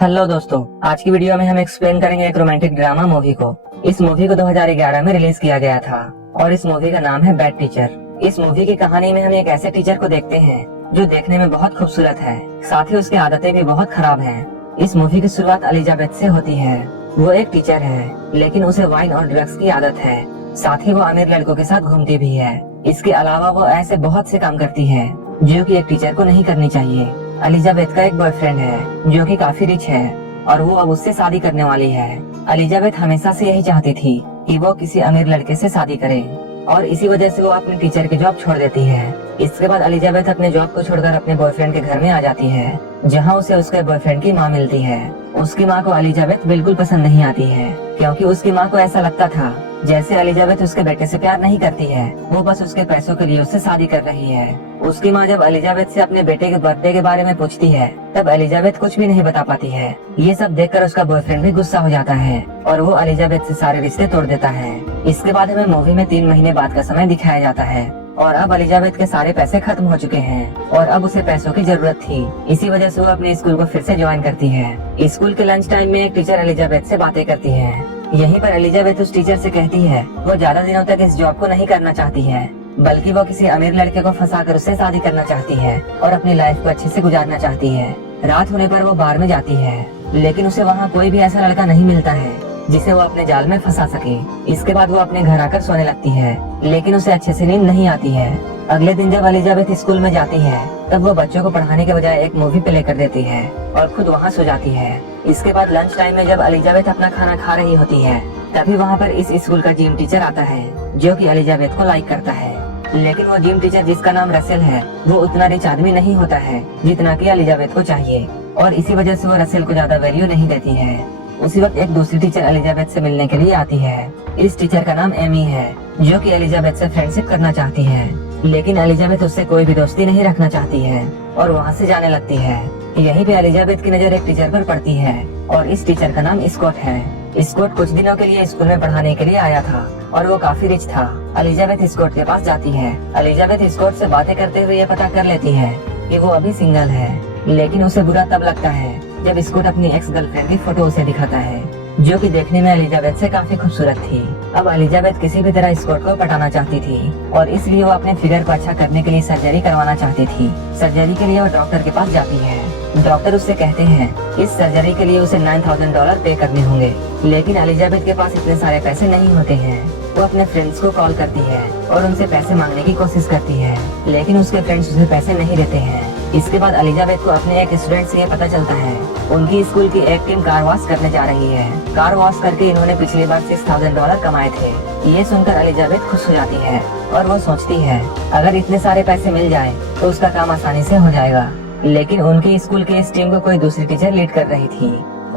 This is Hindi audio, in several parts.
हेलो दोस्तों, आज की वीडियो में हम एक्सप्लेन करेंगे एक रोमांटिक ड्रामा मूवी को। इस मूवी को 2011 में रिलीज किया गया था और इस मूवी का नाम है बैड टीचर। इस मूवी की कहानी में हम एक ऐसे टीचर को देखते हैं जो देखने में बहुत खूबसूरत है, साथ ही उसकी आदतें भी बहुत खराब हैं। इस मूवी की शुरुआत एलिजाबेथ से होती है। वो एक टीचर है, लेकिन उसे वाइन और ड्रग्स की आदत है। साथ ही वो अमीर लड़कों के साथ घूमती भी है। इसके अलावा वो ऐसे बहुत से काम करती है जो कि एक टीचर को नहीं करनी चाहिए। एलिजाबेथ का एक बॉयफ्रेंड है जो कि काफी रिच है और वो अब उससे शादी करने वाली है। एलिजाबेथ हमेशा से यही चाहती थी कि वो किसी अमीर लड़के से शादी करे और इसी वजह से वो अपने टीचर की जॉब छोड़ देती है। इसके बाद एलिजाबेथ अपने जॉब को छोड़कर अपने बॉयफ्रेंड के घर में आ जाती है, जहां उसे उसके बॉयफ्रेंड की माँ मिलती है। उसकी माँ को एलिजाबेथ बिल्कुल पसंद नहीं आती है, क्योंकि उसकी माँ को ऐसा लगता था जैसे एलिजाबेथ उसके बेटे से प्यार नहीं करती है, वो बस उसके पैसों के लिए उससे शादी कर रही है। उसकी माँ जब एलिजाबेथ से अपने बेटे के बर्थडे के बारे में पूछती है, तब एलिजाबेथ कुछ भी नहीं बता पाती है। ये सब देखकर उसका बॉयफ्रेंड भी गुस्सा हो जाता है और वो एलिजाबेथ से सारे रिश्ते तोड़ देता है। इसके बाद हमें मूवी में 3 महीने बाद का समय दिखाया जाता है और अब एलिजाबेथ के सारे पैसे खत्म हो चुके हैं और अब उसे पैसों की जरूरत थी। इसी वजह से वो अपने स्कूल को फिर से ज्वाइन करती है। स्कूल के लंच टाइम में एक टीचर एलिजाबेथ से बातें करती है। यहीं पर एलिजाबेथ उस टीचर से कहती है वो ज्यादा दिनों तक इस जॉब को नहीं करना चाहती है, बल्कि वो किसी अमीर लड़के को फंसाकर उससे शादी करना चाहती है और अपनी लाइफ को अच्छे से गुजारना चाहती है। रात होने पर वो बार में जाती है, लेकिन उसे वहाँ कोई भी ऐसा लड़का नहीं मिलता है जिसे वो अपने जाल में फंसा सके। इसके बाद वो अपने घर आकर सोने लगती है, लेकिन उसे अच्छे से नींद नहीं आती है। अगले दिन जब एलिजाबेथ स्कूल में जाती है, तब वो बच्चों को पढ़ाने के बजाय एक मूवी प्ले कर देती है और खुद वहाँ सो जाती है। इसके बाद लंच टाइम में जब एलिजाबेथ अपना खाना खा रही होती है, तभी वहाँ पर इस स्कूल का जिम टीचर आता है जो कि एलिजाबेथ को लाइक करता है। लेकिन वो जिम टीचर, जिसका नाम रसेल है, वो उतना रिच आदमी नहीं होता है जितना कि एलिजाबेथ को चाहिए और इसी वजह से वो रसेल को ज्यादा वैल्यू नहीं देती है। उसी वक्त एक दूसरी टीचर एलिजाबेथ से मिलने के लिए आती है। इस टीचर का नाम एमी है, जो कि एलिजाबेथ से फ्रेंडशिप करना चाहती है, लेकिन एलिजाबेथ उससे कोई भी दोस्ती नहीं रखना चाहती है और वहाँ से जाने लगती है। यहीं पे एलिजाबेथ की नजर एक टीचर पर पड़ती है और इस टीचर का नाम स्कॉट है। स्कॉट कुछ दिनों के लिए स्कूल में पढ़ाने के लिए आया था और वो काफी रिच था। एलिजाबेथ स्कॉट के पास जाती है। एलिजाबेथ स्कॉट से बातें करते हुए ये पता कर लेती है कि वो अभी सिंगल है, लेकिन उसे बुरा तब लगता है जब स्कॉट अपनी एक्स गर्लफ्रेंड की फोटो उसे दिखाता है, जो कि देखने में एलिजाबेथ से काफी खूबसूरत थी। अब एलिजाबेथ किसी भी तरह स्कॉट को पटाना चाहती थी और इसलिए वो अपने फिगर को अच्छा करने के लिए सर्जरी करवाना चाहती थी। सर्जरी के लिए वो डॉक्टर के पास जाती है। डॉक्टर उससे कहते हैं इस सर्जरी के लिए उसे $9,000 पे करने होंगे, लेकिन एलिजाबेथ के पास इतने सारे पैसे नहीं होते हैं। वो अपने फ्रेंड्स को कॉल करती है और उनसे पैसे मांगने की कोशिश करती है, लेकिन उसके फ्रेंड्स उसे पैसे नहीं देते हैं। इसके बाद एलिजाबेथ को अपने एक स्टूडेंट से ये पता चलता है उनकी स्कूल की एक टीम कार वॉश करने जा रही है। कार वॉश करके इन्होंने पिछली बार $6,000 कमाए थे। ये सुनकर एलिजाबेथ खुश हो जाती है और वो सोचती है अगर इतने सारे पैसे मिल जाए तो उसका काम आसानी से हो जाएगा। लेकिन उनकी स्कूल की इस टीम को कोई दूसरी टीचर लीड कर रही थी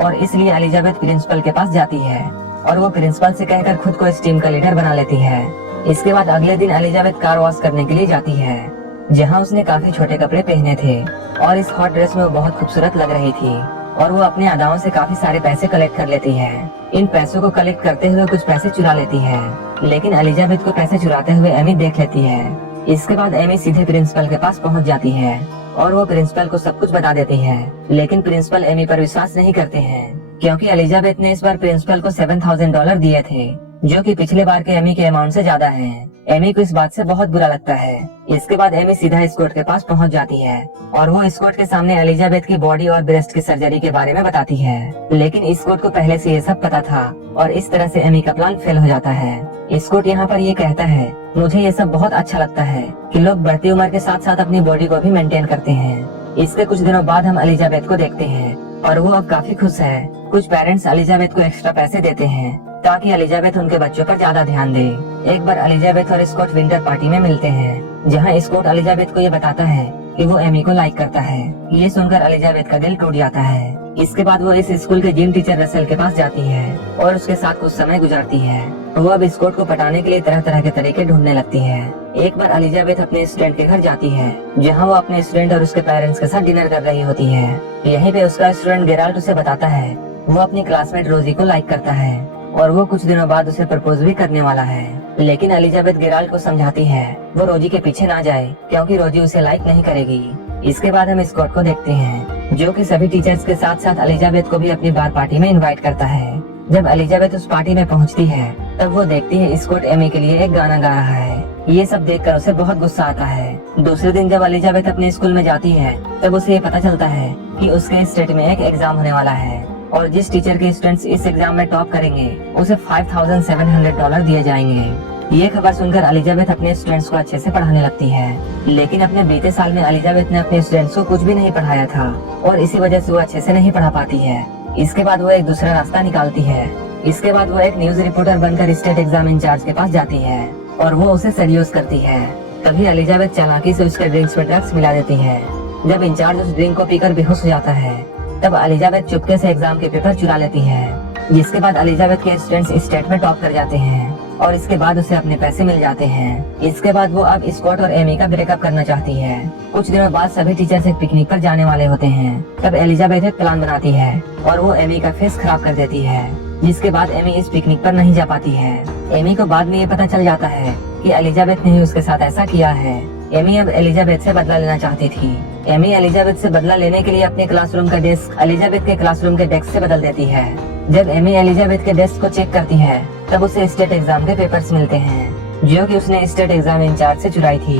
और इसलिए एलिजाबेथ प्रिंसिपल के पास जाती है और वो प्रिंसिपल से कहकर खुद को इस टीम का लीडर बना लेती है। इसके बाद अगले दिन एलिजाबेथ कार वॉश करने के लिए जाती है, जहाँ उसने काफी छोटे कपड़े पहने थे और इस हॉट ड्रेस में वो बहुत खूबसूरत लग रही थी और वो अपने अदाओं से काफी सारे पैसे कलेक्ट कर लेती है। इन पैसों को कलेक्ट करते हुए कुछ पैसे चुरा लेती है, लेकिन एलिजाबेथ को पैसे चुराते हुए एमी देख लेती है। इसके बाद एमी सीधे प्रिंसिपल के पास पहुंच जाती है और वो प्रिंसिपल को सब कुछ बता देती है, लेकिन प्रिंसिपल एमी पर विश्वास नहीं करते हैं, क्योंकि एलिजाबेथ ने इस बार प्रिंसिपल को $7,000 दिए थे, जो कि पिछले बार के एमी के अमाउंट से ज्यादा है। एमी को इस बात से बहुत बुरा लगता है। इसके बाद एमी सीधा स्कॉट के पास पहुंच जाती है और वो स्कॉट के सामने एलिजाबेथ की बॉडी और ब्रेस्ट की सर्जरी के बारे में बताती है, लेकिन स्कॉट को पहले से ये सब पता था और इस तरह से एमी का प्लान फेल हो जाता है। स्कॉट यहाँ पर ये कहता है मुझे ये सब बहुत अच्छा लगता है कि लोग बढ़ती उम्र के साथ साथ अपनी बॉडी को भी मेंटेन करते हैं। इसके कुछ दिनों बाद हम एलिजाबेथ को देखते हैं और वो अब काफी खुश है। कुछ पेरेंट्स एलिजाबेथ को एक्स्ट्रा पैसे देते हैं ताकि एलिजाबेथ उनके बच्चों पर ज्यादा ध्यान दे। एक बार एलिजाबेथ और स्कॉट विंटर पार्टी में मिलते हैं, जहां स्कॉट एलिजाबेथ को ये बताता है कि वो एमी को लाइक करता है। ये सुनकर एलिजाबेथ का दिल टूट जाता है। इसके बाद वो इस स्कूल के जिम टीचर रसेल के पास जाती है और उसके साथ कुछ समय गुजारती है। वो अब स्कॉट को पटाने के लिए तरह तरह के तरीके ढूंढने लगती है। एक बार एलिजाबेथ अपने स्टूडेंट के घर जाती है, जहाँ वो अपने स्टूडेंट और उसके पेरेंट्स के साथ डिनर कर रही होती है। यहीं पे उसका स्टूडेंट गेराल्ट उसे बताता है वो अपनी क्लासमेट रोजी को लाइक करता है और वो कुछ दिनों बाद उसे प्रपोज भी करने वाला है, लेकिन एलिजाबेथ गेराल्ट को समझाती है वो रोजी के पीछे ना जाए, क्योंकि रोजी उसे लाइक नहीं करेगी। इसके बाद हम स्कॉट को देखते हैं जो कि सभी टीचर्स के साथ साथ एलिजाबेथ को भी अपनी बार पार्टी में इनवाइट करता है। जब एलिजाबेथ उस पार्टी में पहुंचती है तब वो देखती है स्कॉट एमी के लिए एक गाना गा रहा है। ये सब देखकर उसे बहुत गुस्सा आता है। दूसरे दिन जब एलिजाबेथ अपने स्कूल में जाती है तब उसे ये पता चलता है कि उसके स्टेट में एक एग्जाम होने वाला है और जिस टीचर के स्टूडेंट्स इस एग्जाम में टॉप करेंगे उसे $5,700 दिए जाएंगे। ये खबर सुनकर एलिजाबेथ अपने स्टूडेंट्स को अच्छे से पढ़ाने लगती है, लेकिन अपने बीते साल में एलिजाबेथ ने अपने स्टूडेंट्स को कुछ भी नहीं पढ़ाया था और इसी वजह से वो अच्छे से नहीं पढ़ा पाती है। इसके बाद वो एक दूसरा रास्ता निकालती है। इसके बाद वो एक न्यूज रिपोर्टर बनकर स्टेट एग्जाम इंचार्ज के पास जाती है और वो उसे सेड्यूस करती है। तभी एलिजाबेथ चालाकी से उसके ड्रिंक्स में ड्रग्स मिला देती है। जब इंचार्ज उस ड्रिंक को पीकर बेहोश हो जाता है तब एलिजाबेथ चुपके से एग्जाम के पेपर चुरा लेती है, जिसके बाद एलिजाबेथ के स्टूडेंट्स स्टेट में टॉप कर जाते हैं और इसके बाद उसे अपने पैसे मिल जाते हैं। इसके बाद वो अब स्कॉट और एमी का ब्रेकअप करना चाहती है। कुछ दिनों बाद सभी टीचर्स एक पिकनिक पर जाने वाले होते हैं। तब एलिजाबेथ एक प्लान बनाती है और वो एमी का फेस खराब कर देती है, जिसके बाद एमी इस पिकनिक पर नहीं जा पाती है। एमी को बाद में ये पता चल जाता है कि एलिजाबेथ ने ही उसके साथ ऐसा किया है। एमी अब एलिजाबेथ से बदला लेना चाहती थी। एमी एलिजाबेथ से बदला लेने के लिए अपने क्लासरूम का डेस्क एलिजाबेथ के क्लासरूम के डेस्क से बदल देती है। जब एमी एलिजाबेथ के डेस्क को चेक करती है तब उसे स्टेट एग्जाम के पेपर्स मिलते हैं, जो कि उसने स्टेट एग्जाम इंचार्ज से चुराई थी।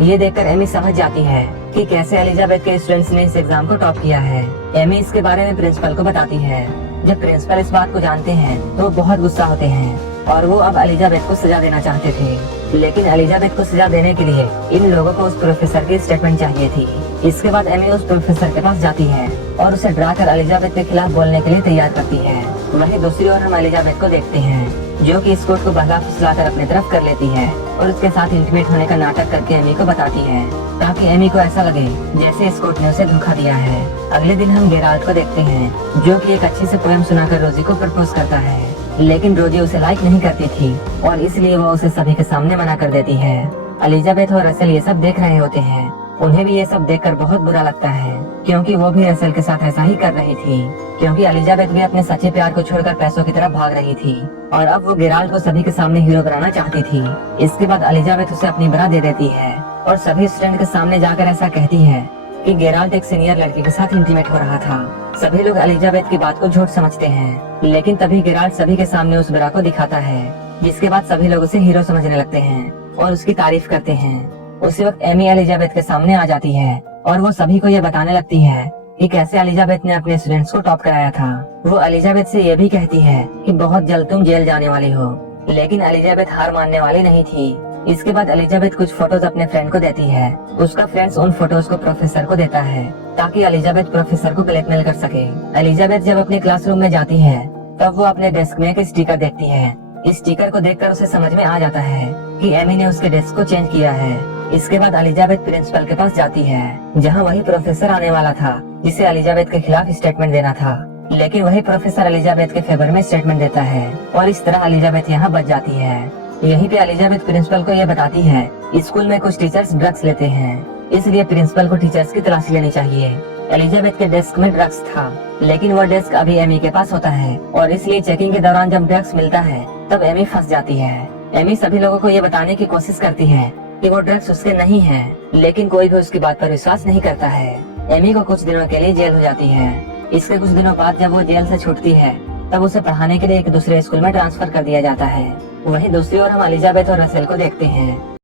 ये देखकर एमी समझ जाती है कि कैसे एलिजाबेथ के स्टूडेंट्स ने इस एग्जाम को टॉप किया है। एमी इसके बारे में प्रिंसिपल को बताती है। जब प्रिंसिपल इस बात को जानते हैं तो वो बहुत गुस्सा होते हैं और वो अब एलिजाबेथ को सजा देना चाहते थे, लेकिन एलिजाबेथ को सजा देने के लिए इन लोगों को उस प्रोफेसर की स्टेटमेंट चाहिए थी। इसके बाद एमी उस प्रोफेसर के पास जाती है और उसे डरा कर एलिजाबेथ के खिलाफ बोलने के लिए तैयार करती है। वहीं दूसरी ओर हम एलिजाबेथ को देखते हैं जो कि स्कॉट को बहला फुसलाकर अपने तरफ कर लेती है और उसके साथ इंटीमेट होने का नाटक करके एमी को बताती है, ताकि एमी को ऐसा लगे जैसे स्कॉट ने उसे धोखा दिया है। अगले दिन हम गेराल्ड को देखते हैं जो कि एक अच्छी से पोएम सुनाकर रोजी को प्रपोज करता है, लेकिन रोजी उसे लाइक नहीं करती थी और इसलिए वो उसे सभी के सामने मना कर देती है। एलिजाबेथ और रसेल ये सब देख रहे होते हैं। उन्हें भी ये सब देखकर बहुत बुरा लगता है, क्योंकि वो भी रसेल के साथ ऐसा ही कर रही थी, क्योंकि एलिजाबेथ भी अपने सच्चे प्यार को छोड़कर पैसों की तरफ भाग रही थी और अब वो गेराल्ड को सभी के सामने हीरो बनाना चाहती थी। इसके बाद एलिजाबेथ उसे अपनी बरा दे देती है और सभी स्टूडेंट के सामने जाकर ऐसा कहती है कि गेराल्ड एक सीनियर लड़की के साथ इंटीमेट हो रहा था। सभी लोग एलिजाबेथ की बात को झूठ समझते हैं, लेकिन तभी गेराल्ड सभी के सामने उस बरा को दिखाता है, जिसके बाद सभी लोग उसे हीरो समझने लगते हैं और उसकी तारीफ करते हैं। उसी वक्त एमी एलिजाबेथ के सामने आ जाती है और वो सभी को ये बताने लगती है कि कैसे एलिजाबेथ ने अपने स्टूडेंट्स को टॉप कराया था। वो एलिजाबेथ से ये भी कहती है कि बहुत जल्द तुम जेल जाने वाली हो, लेकिन एलिजाबेथ हार मानने वाली नहीं थी। इसके बाद एलिजाबेथ कुछ फोटोज अपने फ्रेंड को देती है। उसका फ्रेंड्स उन फोटोज को प्रोफेसर को देता है ताकि एलिजाबेथ प्रोफेसर को ब्लैकमेल कर सके। एलिजाबेथ जब अपने क्लासरूम में जाती है तब वो अपने डेस्क में एक स्टिकर देखती है। इस स्टिकर को देखकर उसे समझ में आ जाता है कि एमी ने उसके डेस्क को चेंज किया है। इसके बाद एलिजाबेथ प्रिंसिपल के पास जाती है, जहां वही प्रोफेसर आने वाला था जिसे एलिजाबेथ के खिलाफ स्टेटमेंट देना था, लेकिन वही प्रोफेसर एलिजाबेथ के फेवर में स्टेटमेंट देता है और इस तरह एलिजाबेथ यहाँ बच जाती है। यहीं पे एलिजाबेथ प्रिंसिपल को यह बताती है स्कूल में कुछ टीचर्स ड्रग्स लेते हैं, इसलिए प्रिंसिपल को टीचर्स की तलाशी लेनी चाहिए। एलिजाबेथ के डेस्क में ड्रग्स था, लेकिन वह डेस्क अभी एमी के पास होता है और इसलिए चेकिंग के दौरान जब ड्रग्स मिलता है तब एमी फंस जाती है। एमी सभी लोगों को ये बताने की कोशिश करती है कि वो ड्रग्स उसके नहीं है, लेकिन कोई भी उसकी बात पर विश्वास नहीं करता है। एमी को कुछ दिनों के लिए जेल हो जाती है। इसके कुछ दिनों बाद जब वो जेल से छूटती है तब उसे पढ़ाने के लिए एक दूसरे स्कूल में ट्रांसफर कर दिया जाता है। वहीं दूसरी ओर हम एलिजाबेथ और रसेल को देखते हैं